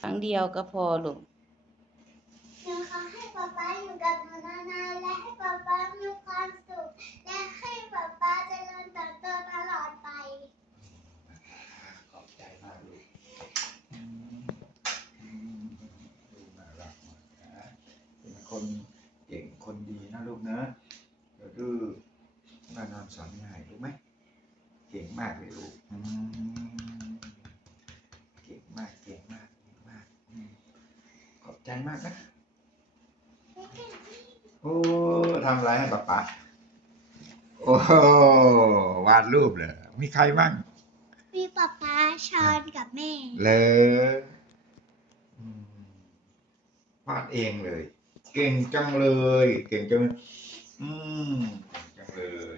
ครั้งเดียวก็พอลูกหนูขอให้ป๊าป๊าอยู่กับหนูนานๆและให้ป๊าป๊ามีความสุข และให้ป๊าป๊าเจริญเติบโตตลอดไป ขอบใจมากลูกอืมอืมลูกน่ารักมากนะเป็นคนเก่งคนดีนะลูกนะเดี๋ยวดื้อแม่นอนสอนง่ายรู้ไหม เก่งมากเลยลูกอืมเก่งมากเก่งมากเก่งมากอืมขอบ ใจมากนะ โอ้ทำอะไรให้ป๊าป๊าโอ้วาดรูปเหรอมีใครบ้างมีป๊าป๊าชอนกับแม่เลยอืมวาดเองเลย เก่งจังเลย เก่งจังอืมเก่งจังเลย